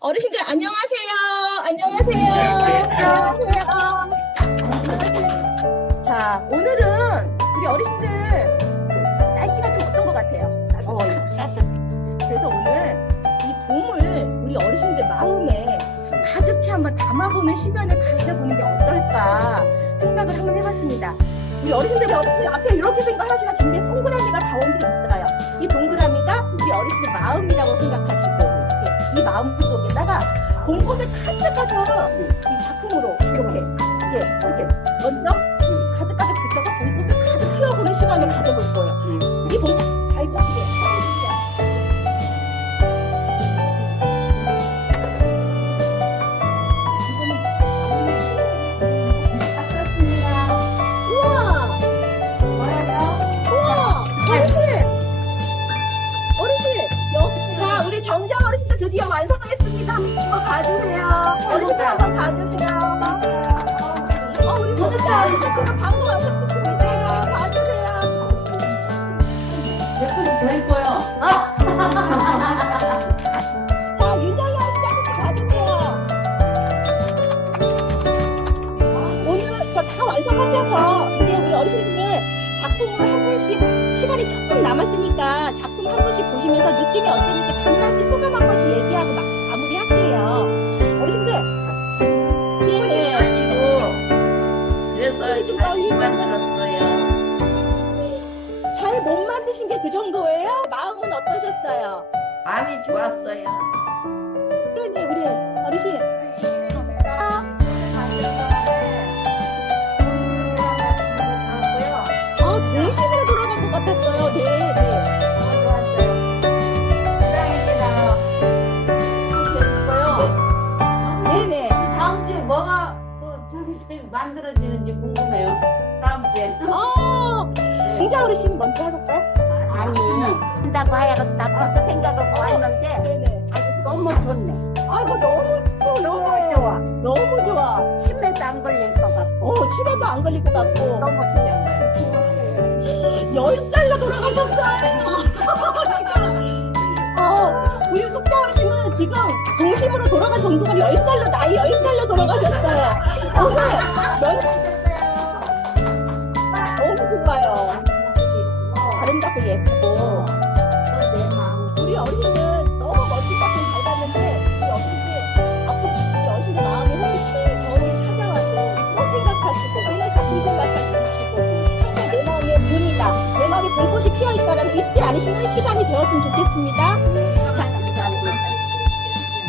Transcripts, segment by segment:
어르신들 안녕하세요. 안녕하세요. 안녕하세요. 자, 오늘은 우리 어르신들 날씨가 좀 어떤 것 같아요? 그래서 오늘 이 봄을 우리 어르신들 마음에 가득히 한번 담아보는 시간을 가져보는 게 어떨까 생각을 한번 해봤습니다. 우리 어르신들 앞에 이렇게 생각하시나 준비에 속에다가 봄꽃을 가득 가서 이 작품으로 이렇게 예, 이렇게 먼저 가득 가득 붙여서 봄꽃을 가득 키워보는 시간을 가져볼 거예요. 봐주세요. 어르신들 한번 봐주세요. 어, 우리 어르신 지금 방금 완성했습니다. 봐주세요. 더 이뻐요. 자, 윤정이 어르신 한번 봐주세요. 오늘 저다 완성하셔서 이제 우리 어르신들은 작품을 한 번씩 시간이 조금 남았으니까 작품 한 번씩 보시면서 느낌이 어땠는지 간단히 소감 한 번씩 얘기하고 막 마무리할게요. 어르신들 네. 떨리고 그래서 좀. 만들었어요. 잘 못 만드신 게 그 정도예요? 마음은 어떠셨어요? 마음이 좋았어요. 네, 우리 어르신 만들어지는지 궁금해요. 다음 주에. 어, 공자 어르신이 먼저 해볼까요? 아니 한다고 하야겠다 그 생각하고 왔는데 네네. 아주 너무 좋네 아이고, 너무 좋네. 너무 좋아 너무 좋아. 치매도 안 걸릴 것 같고 어, 치매도 안 걸릴 것 같고. 너무 거예요 열 살로 돌아가셨어요. 어, 우리 숙자 어르신은 지금 동심으로 돌아간 정도가 열 살로, 나이 열 살로 돌아가셨어요. 너무 좋아요. 아름답고 예쁘고. 우리 어르신은 너무 멋진 작품 잘 봤는데 우리 어르신들 앞으로 우리 어르신들 마음에 혹시 추운 겨울이 찾아와도 꽃 생각하시고 맨날 작품 생각하시고 항상 내 마음에 봄이다 내 마음에 봄꽃이 피어있다라는 잊지 않으시는 시간이 되었으면 좋겠습니다 자,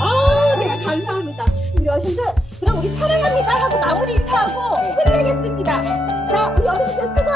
아, 네, 감사합니다. 어르신들, 그럼 우리 사랑합니다 하고 마무리 인사하고 끝내겠습니다. 자, 우리 어르신들 수고